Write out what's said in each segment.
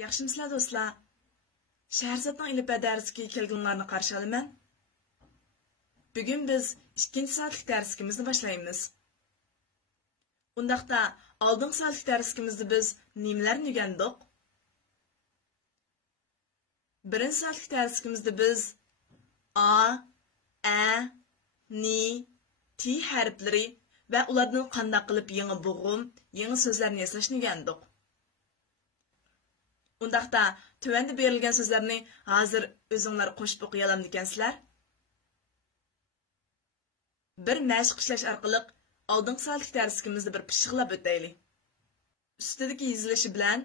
Yaxshimisilar do'stlar? Shahrzodning ilmiy darsiga kelganlarni qarshi olaman. Bugun biz 2-soatlik darsimizni boshlaymiz. Undaqda oldingi soatlik darsimizda biz nimalarni o'rgandik? 1-soatlik darsimizda biz a, ni, t harflari va ulardan qanday qilib yangi bo'g'im, yangi so'zlarni yasalashni o'rgandik. Undaqda tövəndə berilgan sözlərni hazır özünlər qoşub oxuya alamdikansizlar. Bir məşq ishlash orqali oldingi soatlik darsimizni bir pishiqlab o'taylik. Ustidagi yozilishi bilan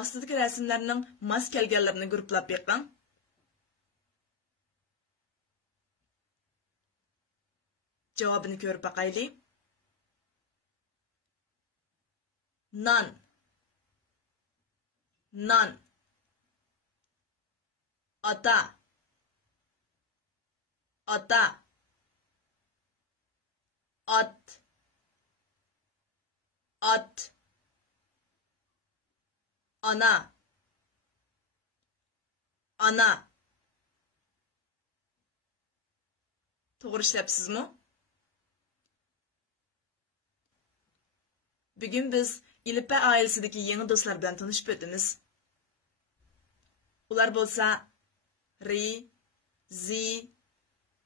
ostidagi rasmlarning mos kelganlarini guruhlab beqing. Javobini ko'rib baqaylik. Non, non. Ota, ota. At, at. Ana, ana. To'g'ri ishlayapsizmi? Bugun biz İlpa ailesidagi yangi do'stlar bilan tanishib o'tamiz. Ular bo'lsa ri, zi,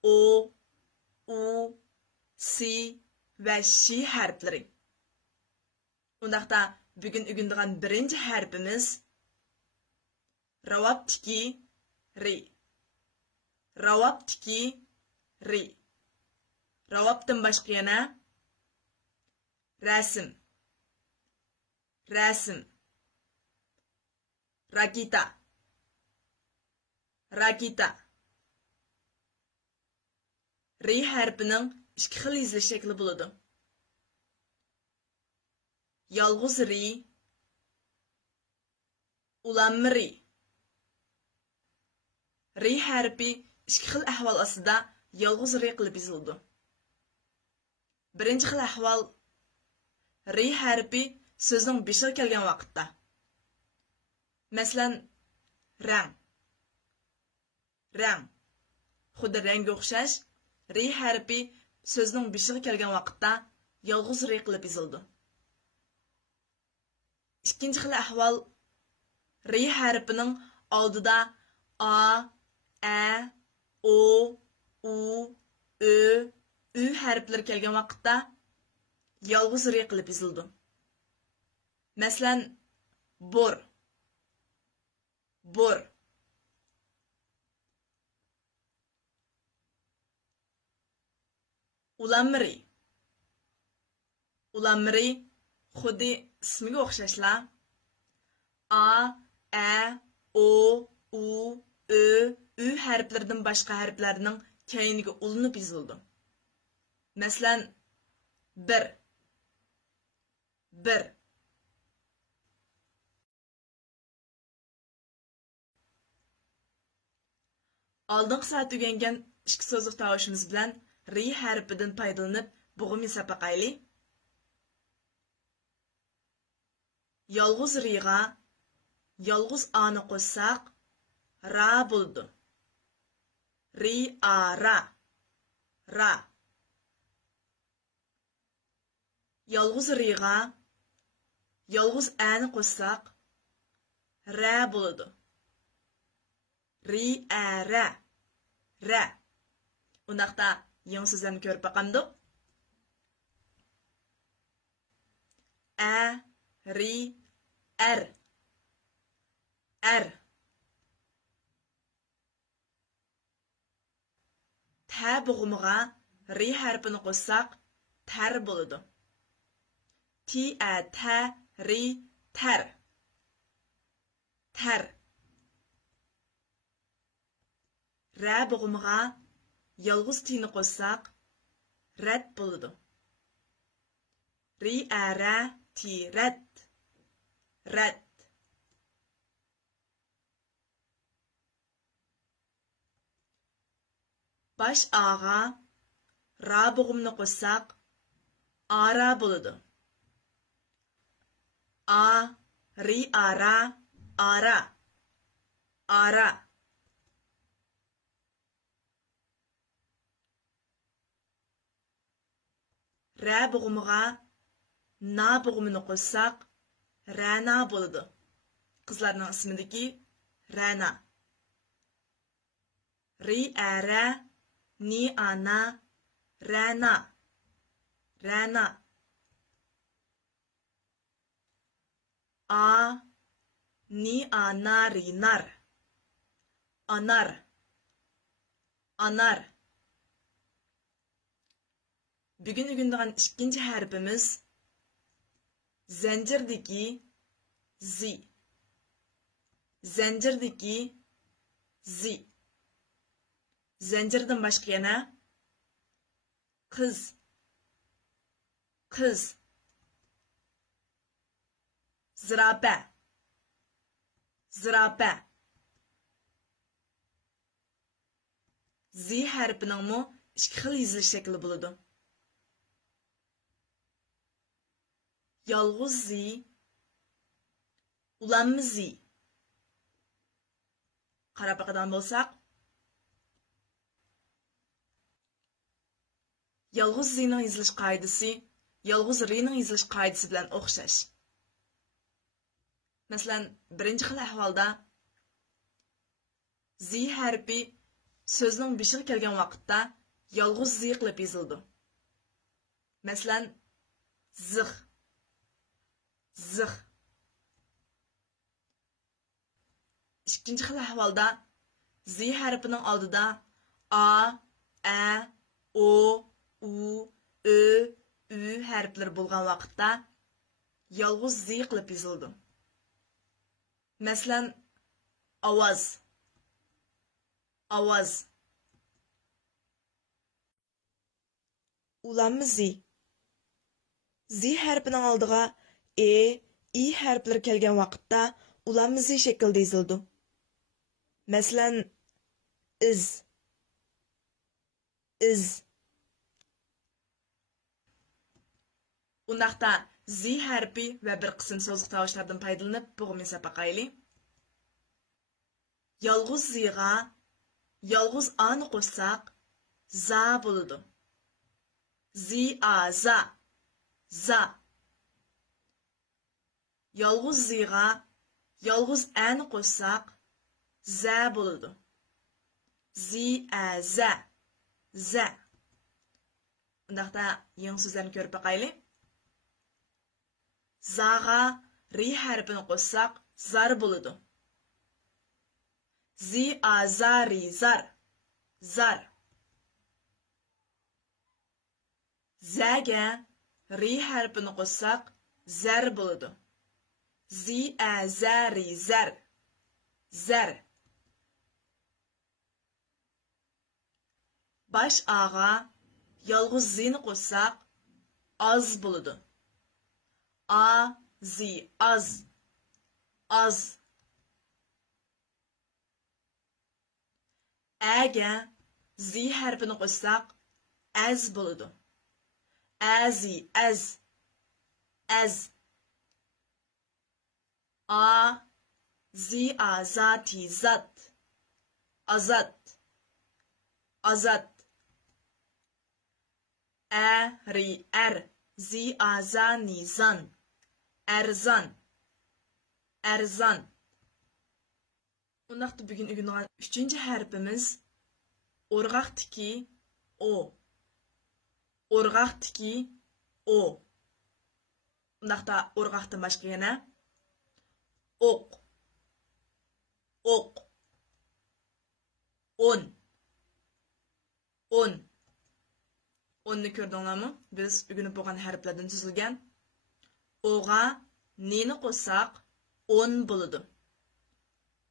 o, u, si va shi harflari. Undaqda bugun o'rganadigan birinchi harfimiz ravobtiki ri. Ravobtiki ri. Ravobdan boshqa yana rasm. Rasm. Rakita. Rakita. Ri harfining ikki xil yozilish shakli bo'ladi. Yolg'iz ri, ulanma ri. Ri harfi ikki xil ahvol ostida yolg'iz ri qilib yoziladi. Birinchi xil ahvol ri harfi sözün beshiga kelgan vaqtda. Masalan, rang. Rang. Xuddi rangga o'xshash, ri harfi sözning beshiga kelgan vaqtda yolg'iz ri qilib yozildi. Ikkinchi xil ahvol ri harfining oldida a, o, u, ö, ü harflari kelgan vaqtda yolg'iz ri qilib yozildi. Masalan, bor. Bor. Ulanmiri. Ulanmiri xuddi ismiga o'xshashla. A, o, u, ö, ü harflaridan boshqa harflarning keyiniga ulanib yozildi. Masalan, bir. Bir. Oldingi soat o'rgangan ikki so'zlik tovushimiz bilan ri harfidan foydalanib bo'g'im yasab baqaylik. Yolg'iz riga yolg'iz ani qo'shsak ra bo'ldi. Ri ara. Ra. Yolg'iz riga yolg'iz ani qo'shsak ra bo'ldi. Ri ara. Ra. Undaqda yangi so'zlarni ko'rib baqamdik. A, ri, ar. Ar. Ta bo'g'imiga ri harfini qo'shsak tar bo'ladi. Ti, a, ta, ri, tar. Tar. Ra bo'g'imiga yolg'iz tini qo'shsak rad bo'ladi. Ri, ara, ti, rad. Rad. Bash ag'a ra bo'g'imni qo'shsak ara bo'ladi. A, ri, ara, ara, ara. Rə boğumuğa na boğumunu qo'shsaq, Rəna bo'ladi. Qizlarning ismidagi Rəna. Ri ara, ni ana, Rəna. Rəna. A, ni ana, rinar. Anar. Anar. Bugün öğrendiğin ikinci harfimiz zincirdeki zi. Zincirdeki zi. Zincirden başka yana kız. Kız. Zirabe. Zirabe. Zi harfinin mu iki xil yazılış şekli buludu. Yalğız zi, ulanma zi. Qarab baqadan bolsaq, yalğız zi'nin yazılış qaydası, yalğız ri'nin yazılış qaydası bilan o'xshash. Masalan, birinchi xil ahvolda zi harfi so'zning beshiga kelgan vaqtda yalğız zi qilib yozildi. Masalan, zig. Zig. İkinci xil ahvolda zi harfining oldida a, a, o, u, ö, ü harflari bo'lgan vaqtda yolg'iz zi qilib yozildi. Masalan, ovoz. Ovoz. Ulanma zi. Zi harfining oldiga i harflari kelgan vaqtda ulanma zi shaklda yozildi. Masalan, iz. Iz. Undaqda zi harfi va bir qism so'zliq tovushlardan foydalanib bo'g'im yasab baqayli. Yolg'iz ziga yolg'iz ani qo'shsaq za bo'ladi. Zi a za. Za. Yolg'iz ziga yolg'iz ani qo'shsaq za bo'ladi. Zi a za. Za. Undaqda yangi so'zlarni ko'rib baqayli. Zaga ri harfini qo'shsaq zar bo'ladi. Zi a zari zar. Zar. Zaga ri harfini qo'shsaq zar bo'ladi. Zi a zari zar. Zar. Baş ağa yolg'iz zini qo'shsaq az bo'ladi. A, zi, az. Az. Aga zi harfini qo'shsaq az bo'ladi. Azi, az. Az. A, zi, a, zati, zat. Azat. Azat. A, ri, er. Zi, a, za, ni, zan. Erzan. Erzan. Undaqda bugün öğrenilen 3. harfimiz orgaqtiki o. Orgaqtiki o. Undaqda orgaqdan başqa yana oq. Oq. On. On. Onni ko'rdinglarmi? Biz öğrenib bo'lgan harflardan tuzilgan. Oğa neni qo'shsaq 10 bo'ladi.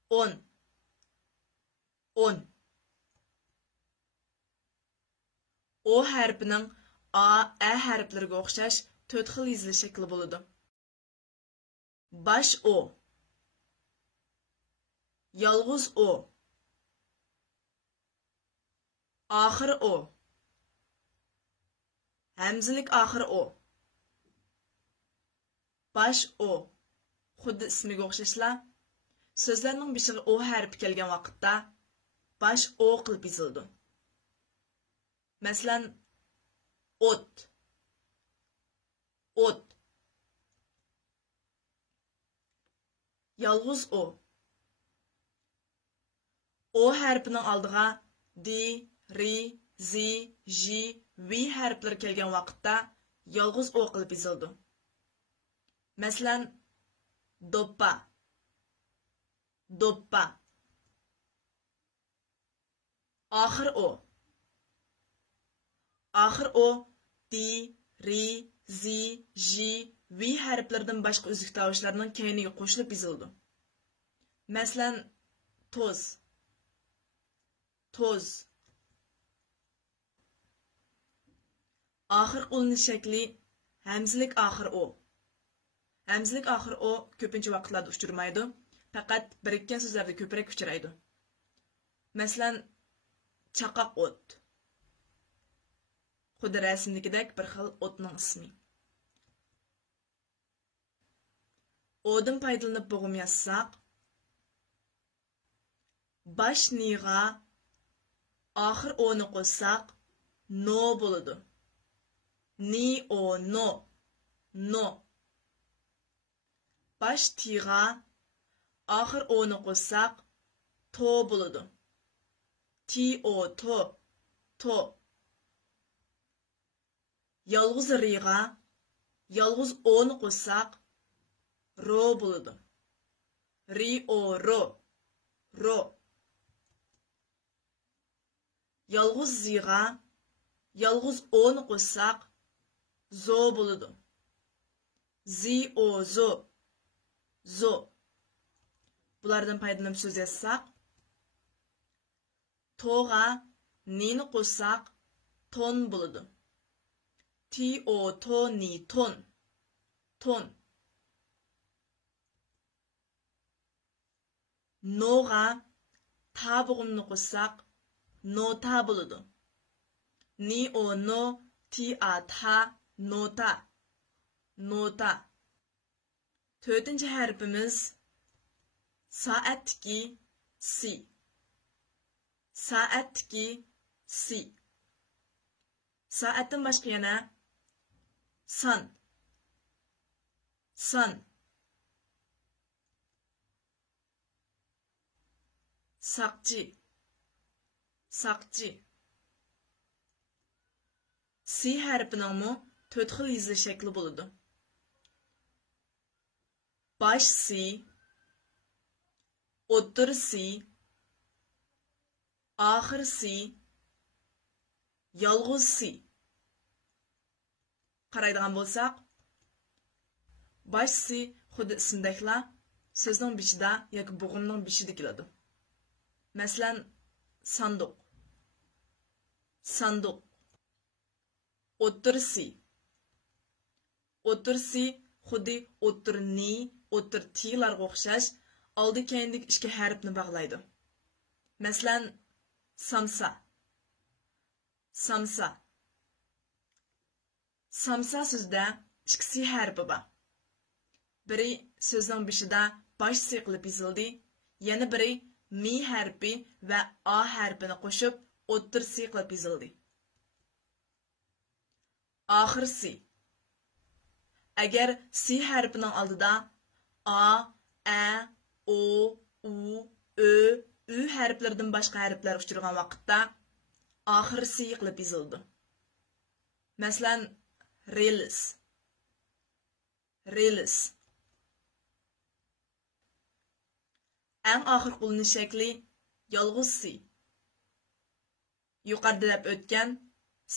10. 10. O harfining a harflariga o'xshash 4 xil yozilish shakli bo'ladi. Baş o. Yolg'iz o. Oxir o. Hamzalik oxir o. Baş o. Xuddi ismiga o'xshashlar. Sözlərinin bişiği o hərfi kelgan vaqtda baş o qılıb yazıldı. Məsələn, ot, ot. Yalğız o. O hərfinin aldığa di, ri, zi, ji, vi hərfləri kelgan vaqtda yalğız o qılıb yazıldı. Məsələn, doppa, doppa. Axır o. Axır o di, ri, zi, ji, vi hərflərdən başqa üzük davuşlarının keyniga qoşulub yazıldı. Məsələn, toz, toz. Axır qılınış şəkli həmzilik axır o. Həmzilik axır o köpünçü vaqtlarda uçurmaydı, faqat birikkan sözlərdə köpürək uçuraydı. Məsələn, çaqaq ot. Xuddi rəsmdəkidək bir xil otning ismi. Odan paydalanıb bo'g'im yazsaq, baş niga axir o'ni qo'shsaq, no bo'ladi. Ni o no, no. Baş tiga axir o'ni qo'shsaq, to bo'ladi. Ti o to, to. Yalğız riga, yalğız o'ni qo'shsaq, ro bo'ladi. Ri o ro, ro. Yalğız ziga, yalğız o'ni qo'shsaq, zo bo'ladi. Zi o zo, zo. Bulardan paydalanib so'z yazsaq, to'g'a nini qo'shsaq, ton bo'ladi. Ti o to ni ton, ton. No'ga ta bo'g'imni qo'shsaq, nota bo'ladi. Ni o no, ti a ta, nota, nota. To'rtinchi harfimiz soatdagi si. Soatdagi si. Soatdan boshqa yana san, san. Saqchi, saqchi. Si harfining 4 xil yozilish shakli bo'ladi. Baş si, o'tir si, axir si, yalğız si. Qaraydigan bo'lsak, baş si xuddi ismdakla so'zning beshida yoki bo'g'imning beshida keladi. Məsələn, sanduq, sanduq. O'tir si. O'tir si xuddi o'tir ni, o'tir tilarga o'xshash oldi keyindik ikki harfni bog'laydi. Məsələn, samsa, samsa. Samsa so'zda ikkisi harfi bor. Biri so'zning beshida bash si qilib yozildi, yana biri mi harfi ve a harfini qo'shib o'tir si qilib yozildi. Axir si. Agar si harfining oldida a, a, o, u, ö, ü harflaridan boshqa harflar uchragan vaqtda axir si qilib yozildi. Məsələn, relis, relis. En axir qo'linish shakli yolg'iz si. Yuqorida deb o'tgan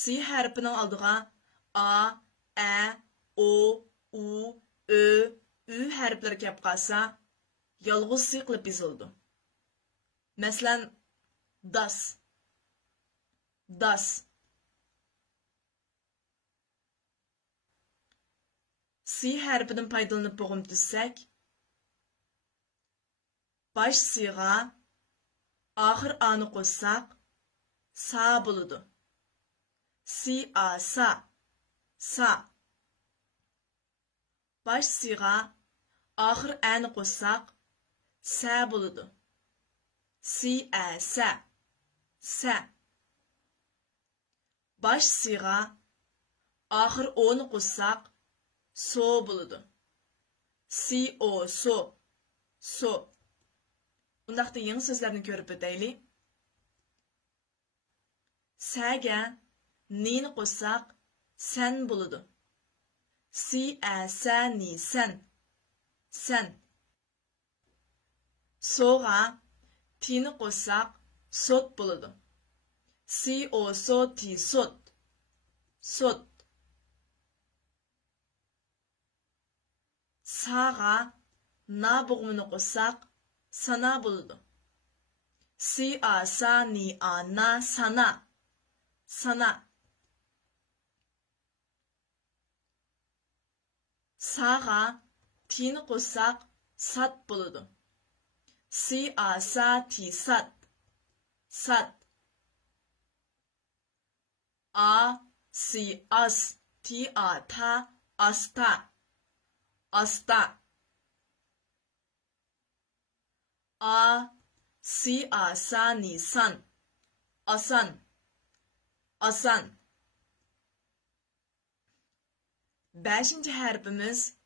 si harfining oldiga a, a, o, u, ö, ü harflari kelib qolsa, yolg'iz si qilib yozildi. Məsələn, das, das. Si harfidan paydalanib bo'g'im tuzsak, baş siga, axir ani qo'shsaq, sa bo'ladi. Si a sa, sa. Baş siga, axir ani qo'shsaq, Sä buludu. Si, sä. Sä. Baş siğa, ahır onu qusaq, so buludu. Si, o, so. So. Undaqda yeni sözlerini görüp öteyli. Säge, nini qusaq, sen buludu. Si, sä, ni, sen. Sen. Soğa, tini qusaq, sot buludu. Si, o, so, ti, sot. Sot. Sağa, na buğumunu qusaq, sana buludu. Si, a, sa, ni, a, na, sana. Sana. Sağa, tini qusaq, sat buludu. Si, a, sa, ti, sat. Sat. A, si, as, ti, a, ta, asta. Asta. A, si, a, sa, ni, san. Asan. Asan. 5. harfimiz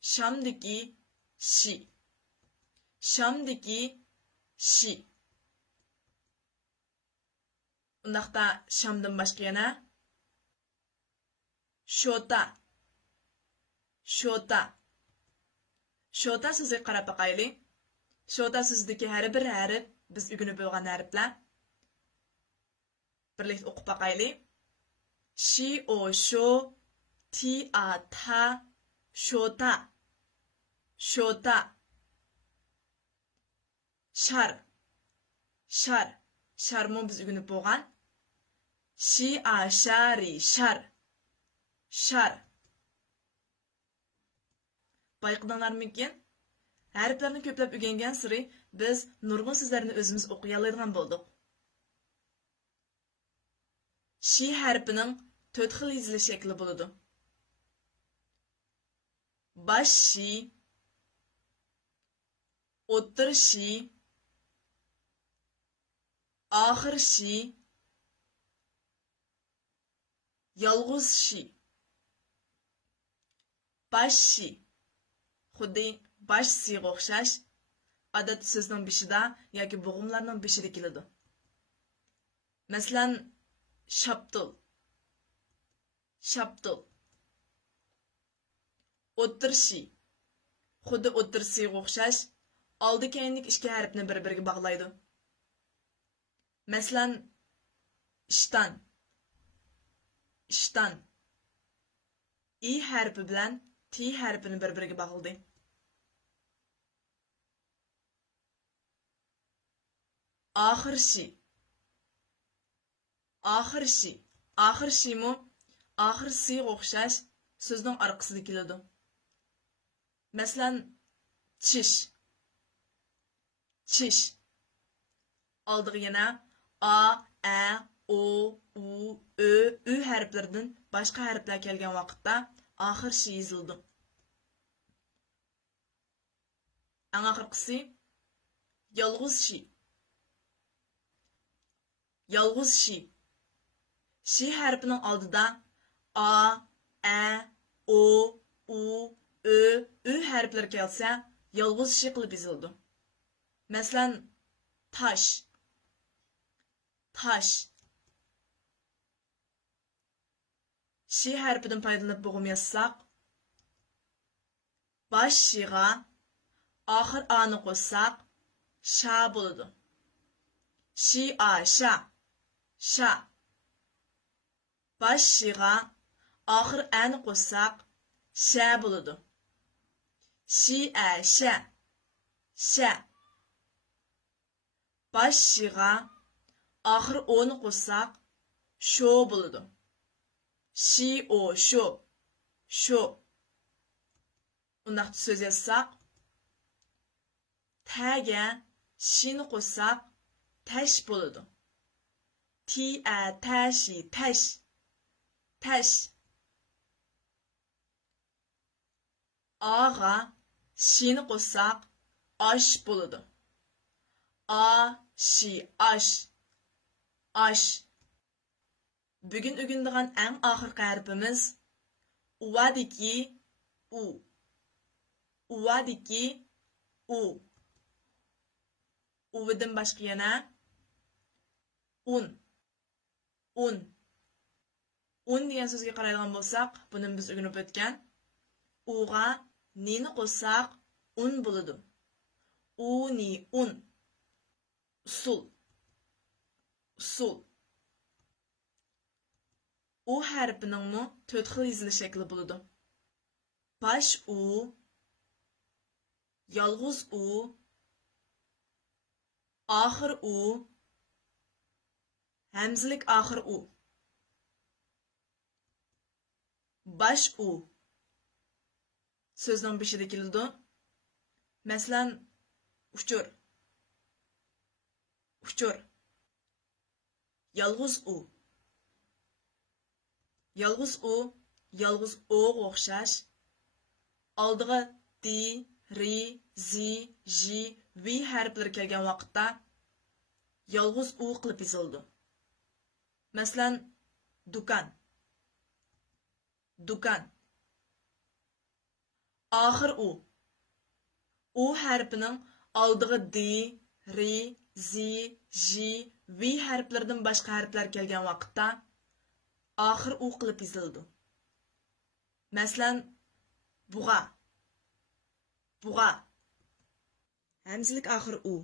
Şam'daki şi. Şam'daki şi. Undaqda Şam'dan başqa yana şota. Şota. Şota so'zi qarab baqayli. Şota so'zidagi har bir harf biz o'rganib bo'lgan harflar. Birlikda o'qib baqayli. Shi, o, sho, ti, a, ta, şota. Şota. Şar. Şar. Şarmon biz o'rganib bo'lgan. Shi, a, shari, şar. Şar. Bayqıdanlarmıkin? Harflarni ko'plab o'rgangan siri biz nurg'un so'zlarni o'zimiz o'qiy oladigan bo'ldik. Shi harfining 4 xil yozilish shakli bo'ladi. Baş shi, o'tir shi, oxir shi, yolg'iz shi. Baş shi. Xuddi baş siga o'xshash, odat so'zning beshida yoki bo'g'imlarning beshida keladi. Masalan, shaptul. Shaptul. O'tirshi. Xuddi o'tir siga o'xshash, oldi keyinlik ikki harfni bir-biriga bog'laydi. Masalan, ishtan. Ishtan. I harfi bilan T harfini bir-biriga bog'ladi. Oxir shi. Oxir shi. Oxir shimu oxir siga o'xshash so'zning orqasida keladi. Masalan, chish. Chish. Oldiga yana a, o, u, ö, ü harflaridan boshqa harflar kelgan vaqtda oxir shi yozildi. Eng oxirgisi yolg'iz shi. Yolg'iz shi. Shi harfining oldida a, o, u, ö, ü harflari kelsa, yolg'iz shi qilib yozildi. Masalan, tash. Tash. Shi harfidan foydalanib bo'g'im yozsaq, bosh shiga oxir ani qo'shsaq, sha bo'ladi. Shi, a, sha. Sha. Bosh shiga oxir ani qo'shsaq, sha bo'ladi. Shi, a, sha. Sha. Bosh shiga oxir o'ni qo'shsaq, sho bo'ladi. Shi, o, sho. Sho. Undaqda so'z yozsaq, taga shini qo'shsaq, tash bo'ladi. Ti, a, tashi, tash. Tash. Ağa shini qo'shsaq, aş buludu. Aşi, aş. Aş. Bugün ögündiğen en ahırkı harfimiz uvadiki u. Uvadiki u. Uvidan başka yana un. Un. Un degan so'zga qaraydigan bo'lsak, buni biz o'rganib o'tgan. Uga nini qo'shsak, un bo'ladi. Uni un. Usul. Usul. U harfining 4 xil yozilish shakli bo'ladi. Bash u, yolg'iz u, oxir u, hamzalik oxir u. Baş u. Sözden başıda keldi. Mesela uçur. Uçur. Yalğız u. Yalğız u, yalğız o'ga o'xshash. Oldiga di, ri, zi, ji, vi harflari kelgan vaqtda yalğız u qilib yozildi. Mesela dukan. Dukan. Ahir u. U harfining oldiga di, ri, zi, ji, vi harflaridan boshqa harflar kelgan vaqtda ahir u qilib yozildi. Masalan, bug'a. Bug'a. Hamzalik ahir u.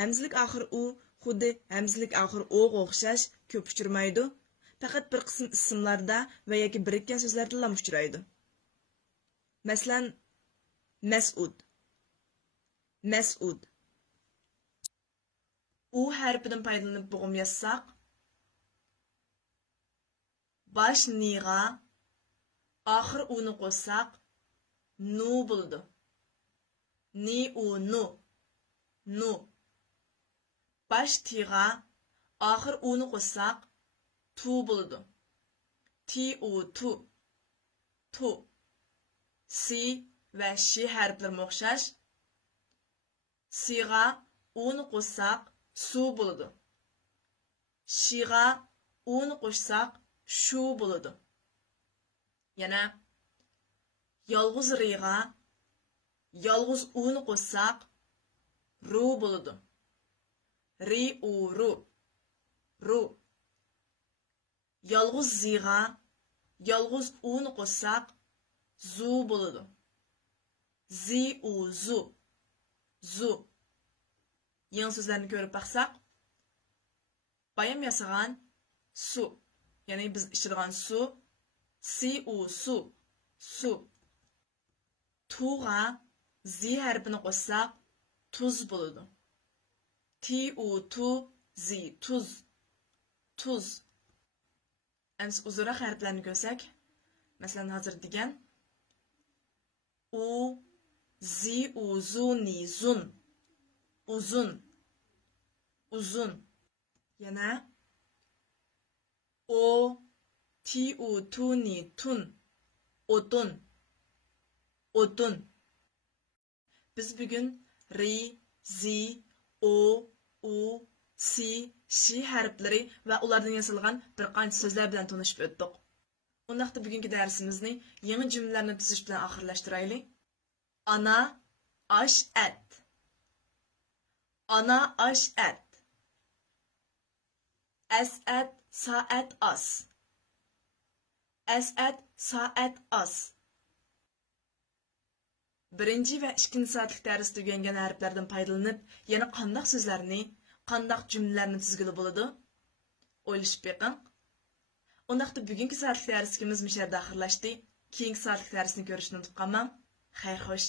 Hamzalik ahir u xuddi hamzalik ahir o'ga o'xshash ko'p uchirmaydi. Faqat bir qism ismlarda va yoki birikkan so'zlarda lam uchraydi. Masalan, mas'ud. Mas'ud. U harfidan foydalanib bo'g'im yozsak, bosh niga oxir uni qo'shsak, nu bo'ladi. Ni u nu. Nu. Bosh tiga oxir uni qo'shsak, tu bo'ladi. Ti u tu. Tu. Si va shi harflar o'xshash. Siga uni qo'shsak, su bo'ladi. Shiga uni qo'shsak, shu bo'ladi. Yana yolg'iz riga yolg'iz uni qo'shsak, ru bo'ladi. Ri u ru. Ru. Yolg'iz ziga yolg'iz uni qo'shsak, zu bo'ladi. Zi u zu. Zu. Yangi so'zlarni ko'rib baqsak, bayam yasagan su. Ya'ni biz ichadigan su. Si u su. Su. Tuga zi harfini qo'shsak, tuz bo'ladi. Ti u tu zi tuz. Tuz. Endi uzunroq harflarni ko'rsak, masalan hozir degan u zi u zuni zun. Uzun. Uzun. Yana o ti u tu ni tun. Odun. Odun. Biz bugün ri, zi, o, u, si, shi harflari va ulardan yasalgan bir qancha so'zlar bilan tanishib o'tdik. Undaqda bugungi darsimizni yangi jumlalarni tuzish bilan oxirlashtiraylik. Ana ash et. Ana ash et. As'at saat as. As'at saat as. Birinci ve ikinci saatlik darsda o'rgangan harflardan foydalanib, yana qanday so'zlarni, qanday jumlalarni tuzgili bo'ladi? O'ylashib beqing. Undaqda bugungi saatlik darsimiz misharda oxirlashdi. Keyingi saatlik darsni ko'rishni unutib qolmang. Xayr xo'sh.